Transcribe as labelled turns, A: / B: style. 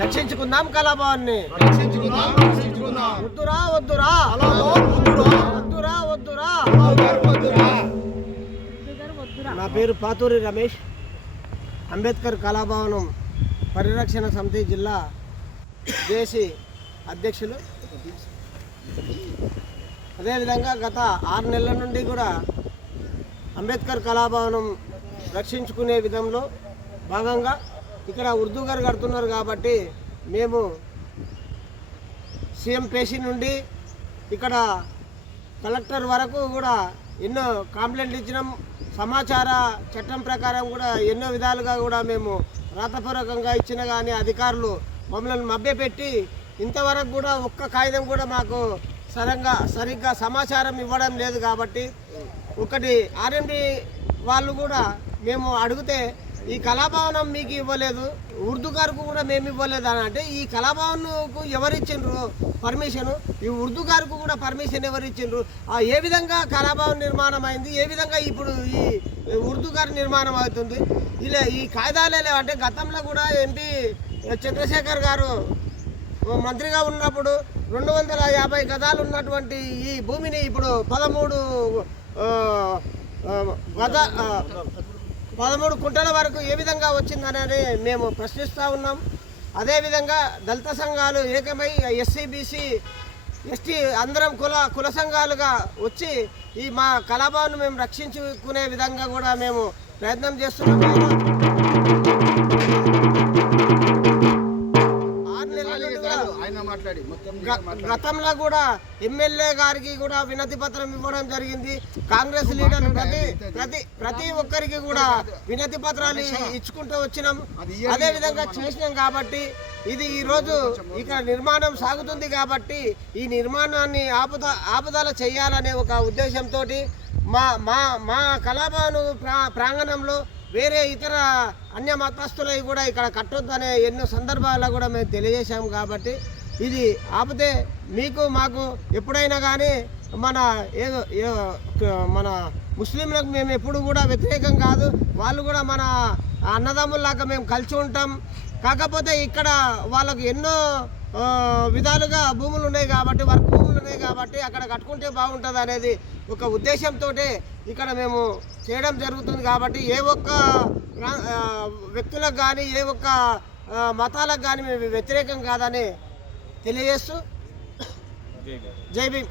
A: రక్షించుకుందాం కళాభవన్ని వద్దురా వద్దురా వద్దురా వద్దురా నా పేరు పాతూరి రమేష్ అంబేద్కర్ కళాభవనం పరిరక్షణ సమితి జిల్లా దేశీ అధ్యక్షులు. అదేవిధంగా గత ఆరు నెలల నుండి కూడా అంబేద్కర్ కళాభవనం రక్షించుకునే విధంలో భాగంగా ఇక్కడ ఉర్దూ గారు కడుతున్నారు కాబట్టి మేము సీఎం పేషి నుండి ఇక్కడ కలెక్టర్ వరకు కూడా ఎన్నో కంప్లైంట్లు ఇచ్చినాం. సమాచార చట్టం ప్రకారం కూడా ఎన్నో విధాలుగా కూడా మేము రాతపూర్వకంగా ఇచ్చిన కానీ అధికారులు మమ్మల్ని మభ్యపెట్టి ఇంతవరకు కూడా ఒక్క కాగితం కూడా మాకు సరంగా సరిగ్గా సమాచారం ఇవ్వడం లేదు కాబట్టి ఒకటి ఆర్ఎండి వాళ్ళు కూడా మేము అడిగితే ఈ కళాభవనం మీకు ఇవ్వలేదు. ఉర్దూ గారికి కూడా మేము ఇవ్వలేదు అని అంటే ఈ కళాభవన్కు ఎవరు ఇచ్చిండ్రు పర్మిషన్? ఈ ఉర్దూ గారికి కూడా పర్మిషన్ ఎవరు ఇచ్చిండ్రు ఆ ఏ విధంగా కళాభవన్ నిర్మాణం అయింది? ఏ విధంగా ఇప్పుడు ఈ ఉర్దూ గారి నిర్మాణం అవుతుంది? ఇలా ఈ కాయిదాలే అంటే గతంలో కూడా ఎంపీ చంద్రశేఖర్ గారు మంత్రిగా ఉన్నప్పుడు రెండు వందల యాభై గదాలు ఉన్నటువంటి ఈ భూమిని ఇప్పుడు పదమూడు గద పదమూడు కుంటల వరకు ఏ విధంగా వచ్చిందనని మేము ప్రశ్నిస్తూ ఉన్నాం. అదేవిధంగా దళిత సంఘాలు ఏకమై ఎస్సీ బీసీ ఎస్టీ అందరం కుల కుల సంఘాలుగా వచ్చి ఈ మా కళాభావను మేము రక్షించుకునే విధంగా కూడా మేము ప్రయత్నం చేస్తున్నాము
B: ఆయన మాట్లాడి మొత్తం
A: గతంలో కూడా ఎమ్మెల్యే గారికి కూడా వినతి పత్రం ఇవ్వడం జరిగింది. కాంగ్రెస్ లీడర్ ప్రతి ప్రతి ప్రతి ఒక్కరికి కూడా వినతి పత్రాలు ఇచ్చుకుంటూ వచ్చినాం. అదే విధంగా చేసినాం కాబట్టి ఇది ఈ రోజు ఇక్కడ నిర్మాణం సాగుతుంది కాబట్టి ఈ నిర్మాణాన్ని ఆపుద ఆపుదల చేయాలనే ఒక ఉద్దేశంతో మా మా మా కళాభవన్ ప్రా ప్రాంగణంలో వేరే ఇతర అన్య మతస్థులవి కూడా ఇక్కడ కట్టొద్దనే ఎన్నో సందర్భాల్లో కూడా మేము తెలియజేశాము కాబట్టి ఇది ఆపితే మీకు మాకు ఎప్పుడైనా కానీ మన ఏదో మన ముస్లింలకు మేము ఎప్పుడు కూడా వ్యతిరేకం కాదు. వాళ్ళు కూడా మన అన్నదమ్ముల్లాగా మేము కలిసి ఉంటాం. కాకపోతే ఇక్కడ వాళ్ళకు ఎన్నో విధాలుగా భూములు ఉన్నాయి కాబట్టి వర్క్ భూములు ఉన్నాయి కాబట్టి అక్కడ కట్టుకుంటే బాగుంటుంది అనేది ఒక ఉద్దేశంతో ఇక్కడ మేము చేయడం జరుగుతుంది కాబట్టి ఏ ఒక్క వ్యక్తులకు కానీ ఏ ఒక్క మతాలకు కానీ మేము వ్యతిరేకం కాదని తెలియజేస్తూ జై భీమ్.